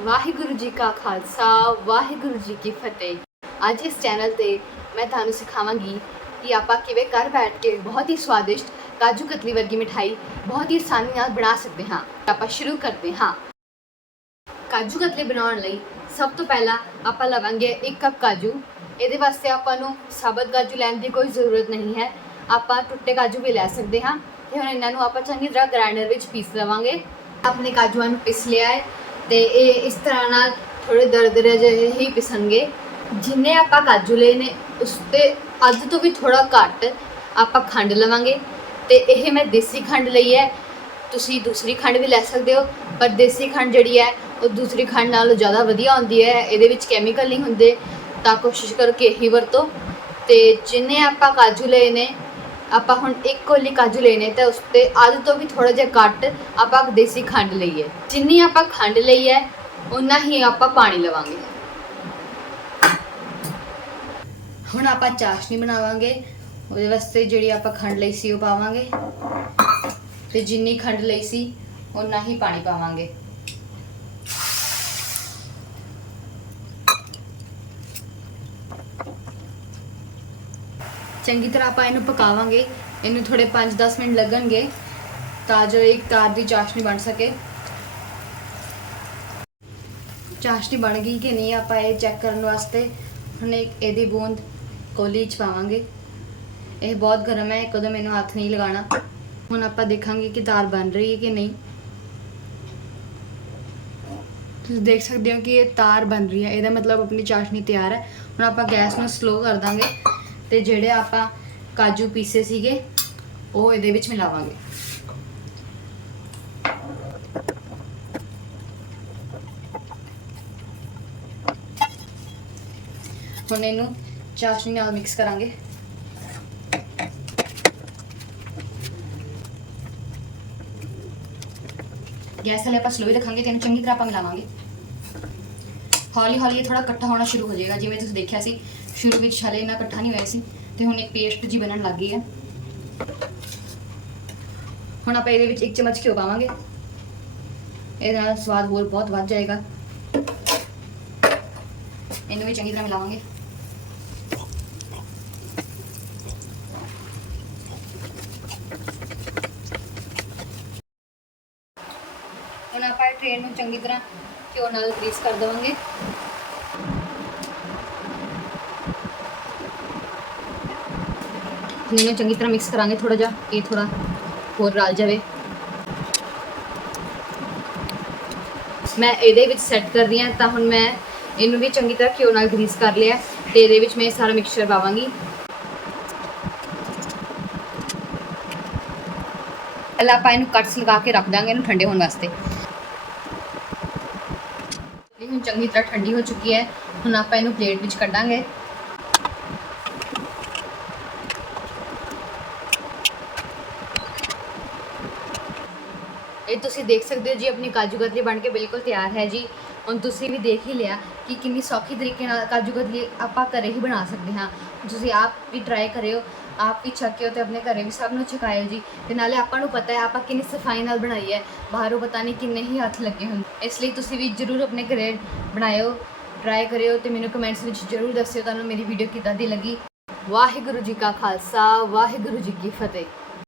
ਵਾਹਿਗੁਰੂ ਜੀ ਕਾ ਖਾਲਸਾ, ਵਾਹਿਗੁਰੂ ਜੀ ਕੀ ਫਤਿਹ। ਅੱਜ ਇਸ ਚੈਨਲ ਤੇ ਮੈਂ ਤੁਹਾਨੂੰ ਸਿਖਾਵਾਂਗੀ ਕਿ ਆਪਾਂ ਕਿਵੇਂ ਘਰ ਬੈਠ ਕੇ ਬਹੁਤ ਹੀ ਸਵਾਦਿਸ਼ਟ ਕਾਜੂ ਕਤਲੀ ਵਰਗੀ ਮਿਠਾਈ ਬਹੁਤ ਹੀ ਆਸਾਨੀ ਨਾਲ ਬਣਾ ਸਕਦੇ ਹਾਂ। ਆਪਾਂ ਸ਼ੁਰੂ ਕਰਦੇ ਹਾਂ। ਕਾਜੂ ਕਤਲੀ ਬਣਾਉਣ ਲਈ ਸਭ ਤੋਂ ਪਹਿਲਾਂ ਆਪਾਂ ਲਵਾਂਗੇ 1 ਕੱਪ ਕਾਜੂ। ਇਹਦੇ ਵਾਸਤੇ ਆਪਾਂ ਨੂੰ ਸਾਬਤ ਕਾਜੂ ਲੈਣ ਦੀ ਕੋਈ ਜ਼ਰੂਰਤ ਨਹੀਂ ਹੈ। ਆਪਾਂ ਟੁੱਟੇ ਕਾਜੂ ਵੀ ਲੈ ਸਕਦੇ ਹਾਂ। ਤੇ ਹੁਣ ਇਹਨਾਂ ਨੂੰ ਆਪਾਂ ਚੰਗੀ ਤਰ੍ਹਾਂ ਗ੍ਰਾਈਂਡਰ ਵਿੱਚ ਪੀਸ ਲਵਾਂਗੇ। ਆਪਣੇ ਕਾਜੂਆਂ ਨੂੰ ਪਿਸ ਲਿਆ ਹੈ। ਤੇ ਇਹ ਇਸ ਤਰ੍ਹਾਂ ਨਾਲ ਥੋੜੇ ਦਰਦਰੇ ਜਿਹੇ ਹੀ ਪਿਸਣਗੇ। ਜਿੰਨੇ ਆਪਾਂ ਕਾਜੂ ਲਏ ਨੇ, ਉਸ ਤੇ ਅੱਧ ਤੋਂ ਵੀ ਥੋੜਾ ਘੱਟ ਆਪਾਂ ਖੰਡ ਲਵਾਂਗੇ। ਤੇ ਇਹ ਮੈਂ ਦੇਸੀ ਖੰਡ ਲਈ ਹੈ। ਤੁਸੀਂ ਦੂਸਰੀ ਖੰਡ ਵੀ ਲੈ ਸਕਦੇ ਹੋ, ਪਰ ਦੇਸੀ ਖੰਡ ਜਿਹੜੀ ਹੈ, ਉਹ ਦੂਸਰੀ ਖੰਡ ਨਾਲੋਂ ਜ਼ਿਆਦਾ ਵਧੀਆ ਹੁੰਦੀ ਹੈ। ਇਹਦੇ ਵਿੱਚ ਕੈਮੀਕਲ ਨਹੀਂ ਹੁੰਦੇ, ਤਾਂ ਕੋਸ਼ਿਸ਼ ਕਰੋ ਕਿ ਇਹੀ ਵਰਤੋ। ਤੇ ਜਿੰਨੇ ਆਪਾਂ ਕਾਜੂ ਲਏ ਨੇ ਆਪਾਂ ਹੁਣ ਇੱਕ ਕੋਲੀ ਕਾਜੂ ਲਏ ਨੇ ਤਾਂ ਉਸ ਤੇ ਅੱਧ ਤੋਂ ਵੀ ਥੋੜਾ ਜਿਹਾ ਕੱਟ ਆਪਾਂ ਦੇਸੀ ਖੰਡ ਲਈ ਹੈ ਜਿੰਨੀ ਆਪਾਂ ਖੰਡ ਲਈ ਹੈ ਉਨਾ ਹੀ ਆਪਾਂ ਪਾਣੀ ਲਵਾਂਗੇ। ਹੁਣ ਆਪਾਂ ਚਾਸ਼ਨੀ ਬਣਾਵਾਂਗੇ। ਉਹਦੇ ਵਾਸਤੇ ਜਿਹੜੀ ਆਪਾਂ ਖੰਡ ਲਈ ਸੀ ਉਹ ਪਾਵਾਂਗੇ। ਤੇ ਜਿੰਨੀ ਖੰਡ ਲਈ ਸੀ ਉਨਾ ਹੀ ਪਾਣੀ ਪਾਵਾਂਗੇ। ਚੰਗੀ ਤਰ੍ਹਾਂ ਆਪਾਂ ਇਹਨੂੰ ਪਕਾਵਾਂਗੇ। ਇਹਨੂੰ ਥੋੜੇ 5-10 ਮਿੰਟ ਲੱਗਣਗੇ, ਤਾਂ ਜੋ ਇੱਕ ਤਾਰ ਦੀ ਚਾਸ਼ਨੀ ਬਣ ਸਕੇ। ਚਾਸ਼ਨੀ ਬਣ ਗਈ ਕਿ ਨਹੀਂ, ਆਪਾਂ ਇਹ ਚੈੱਕ ਕਰਨ ਵਾਸਤੇ ਹੁਣ ਇੱਕ ਇਹਦੀ ਬੂੰਦ ਕੋਲੀ ਚ ਪਾਵਾਂਗੇ। ਇਹ ਬਹੁਤ ਗਰਮ ਹੈ, ਕਦੋਂ ਮੈਨੂੰ ਹੱਥ ਨਹੀਂ ਲਗਾਉਣਾ। ਹੁਣ ਆਪਾਂ ਦੇਖਾਂਗੇ ਕਿ ਦਾਲ ਬਣ ਰਹੀ ਹੈ ਕਿ ਨਹੀਂ। ਤੁਸੀਂ ਦੇਖ ਸਕਦੇ ਹੋ ਕਿ ਇਹ ਤਾਰ ਬਣ ਰਹੀ ਹੈ, ਇਹਦਾ ਮਤਲਬ ਆਪਣੀ ਚਾਸ਼ਨੀ ਤਿਆਰ ਹੈ। ਹੁਣ ਆਪਾਂ ਗੈਸ ਨੂੰ ਸਲੋ ਕਰ ਦਾਂਗੇ। ਤੇ ਜਿਹੜੇ ਆਪਾਂ ਕਾਜੂ ਪੀਸੇ ਸੀਗੇ, ਉਹ ਇਹਦੇ ਵਿੱਚ ਮਿਲਾਵਾਂਗੇ। ਹੁਣ ਇਹਨੂੰ ਚਾਸ਼ਨੀ ਨਾਲ ਮਿਕਸ ਕਰਾਂਗੇ। ਗੈਸ ਵਾਲੇ ਆਪਾਂ ਸਲੋ ਰੱਖਾਂਗੇ ਤੇ ਇਹਨੂੰ ਚੰਗੀ ਤਰ੍ਹਾਂ ਆਪਾਂ ਮਿਲਾਵਾਂਗੇ। ਹੌਲੀ ਹੌਲੀ ਇਹ ਥੋੜਾ ਇਕੱਠਾ ਹੋਣਾ ਸ਼ੁਰੂ ਹੋ ਜਾਏਗਾ, ਜਿਵੇਂ ਤੁਸੀਂ ਦੇਖਿਆ ਸੀ। ਸ਼ੁਰੂ ਵਿੱਚ ਛਲੇ ਇਹਨਾਂ ਇਕੱਠਾ ਨਹੀਂ ਹੋਇਆ ਸੀ ਤੇ ਹੁਣ ਇੱਕ ਪੇਸਟ ਜੀ ਬਣਨ ਲੱਗ ਗਈ ਹੈ। ਹੁਣ ਆਪਾਂ ਇਹਦੇ ਵਿੱਚ ਇੱਕ ਚਮਚ ਘਿਓ ਪਾਵਾਂਗੇ। ਇਹਦੇ ਨਾਲ ਸਵਾਦ ਹੋਰ ਬਹੁਤ ਵੱਧ ਜਾਏਗਾ। ਇਹਨੂੰ ਵੀ ਚੰਗੀ ਤਰ੍ਹਾਂ ਮਿਲਾਵਾਂਗੇ। ਹੁਣ ਆਪਾਂ ਟ੍ਰੇਨ ਨੂੰ ਚੰਗੀ ਤਰ੍ਹਾਂ ਘਿਓ ਨਾਲ ਗਰੀਸ ਕਰ ਦੇਵਾਂਗੇ। ਹੁਣ ਇਹਨੂੰ ਚੰਗੀ ਤਰ੍ਹਾਂ ਮਿਕਸ ਕਰਾਂਗੇ ਥੋੜਾ ਜਿਹਾ, ਇਹ ਥੋੜਾ ਹੋਰ ਰਲ ਜਾਵੇ। ਮੈਂ ਇਹਦੇ ਵਿੱਚ ਸੈੱਟ ਕਰ ਰਹੀ ਹਾਂ, ਤਾਂ ਹੁਣ ਮੈਂ ਇਹਨੂੰ ਵੀ ਚੰਗੀ ਤਰ੍ਹਾਂ ਘਿਓ ਨਾਲ ਗਰੀਸ ਕਰ ਲਿਆ ਤੇ ਇਹਦੇ ਵਿੱਚ ਮੈਂ ਇਹ ਸਾਰਾ ਮਿਕਸਚਰ ਪਾਵਾਂਗੀ। ਪਹਿਲਾਂ ਆਪਾਂ ਇਹਨੂੰ ਕੱਟਸ ਲਗਾ ਕੇ ਰੱਖ ਦਾਂਗੇ, ਇਹਨੂੰ ਠੰਡੇ ਹੋਣ ਵਾਸਤੇ। ਇਹ ਹੁਣ ਚੰਗੀ ਤਰ੍ਹਾਂ ਠੰਡੀ ਹੋ ਚੁੱਕੀ ਹੈ। ਹੁਣ ਆਪਾਂ ਇਹਨੂੰ ਪਲੇਟ ਵਿੱਚ ਕੱਢਾਂਗੇ। ਇਹ ਤੁਸੀਂ ਦੇਖ ਸਕਦੇ ਹੋ ਜੀ, ਆਪਣੀ ਕਾਜੂ ਕਤਲੀ ਬਣ ਕੇ ਬਿਲਕੁਲ ਤਿਆਰ ਹੈ ਜੀ। ਹੁਣ ਤੁਸੀਂ ਵੀ ਦੇਖ ਹੀ ਲਿਆ ਕਿ ਕਿੰਨੀ ਸੌਖੀ ਤਰੀਕੇ ਨਾਲ ਕਾਜੂ ਕਤਲੀ ਆਪਾਂ ਘਰੇ ਹੀ ਬਣਾ ਸਕਦੇ ਹਾਂ। ਤੁਸੀਂ ਆਪ ਵੀ ਟਰਾਈ ਕਰਿਓ, ਆਪ ਵੀ ਛਕਿਓ ਤੇ ਆਪਣੇ ਘਰੇ ਵੀ ਸਭ ਨੂੰ ਛਕਾਇਓ ਜੀ। ਤੇ ਨਾਲੇ ਆਪਾਂ ਨੂੰ ਪਤਾ ਹੈ, ਆਪਾਂ ਕਿੰਨੀ ਸਫ਼ਾਈ ਨਾਲ ਬਣਾਈ ਹੈ। ਬਾਹਰੋਂ ਪਤਾ ਨਹੀਂ ਕਿੰਨੇ ਹੀ ਹੱਥ ਲੱਗੇ ਹੁੰਦੇ। ਇਸ ਲਈ ਤੁਸੀਂ ਵੀ ਜਰੂਰ ਆਪਣੇ ਘਰੇ ਬਣਾਇਓ ਟਰਾਈ ਕਰਿਓ ਤੇ ਮੈਨੂੰ ਕਮੈਂਟਸ ਵਿੱਚ ਜਰੂਰ ਦੱਸਿਓ, ਤੁਹਾਨੂੰ ਮੇਰੀ ਵੀਡੀਓ ਕਿੱਦਾਂ ਦੀ ਲੱਗੀ। ਵਾਹਿਗੁਰੂ ਜੀ ਕਾ ਖਾਲਸਾ, ਵਾਹਿਗੁਰੂ ਜੀ ਕੀ ਫਤਿਹ।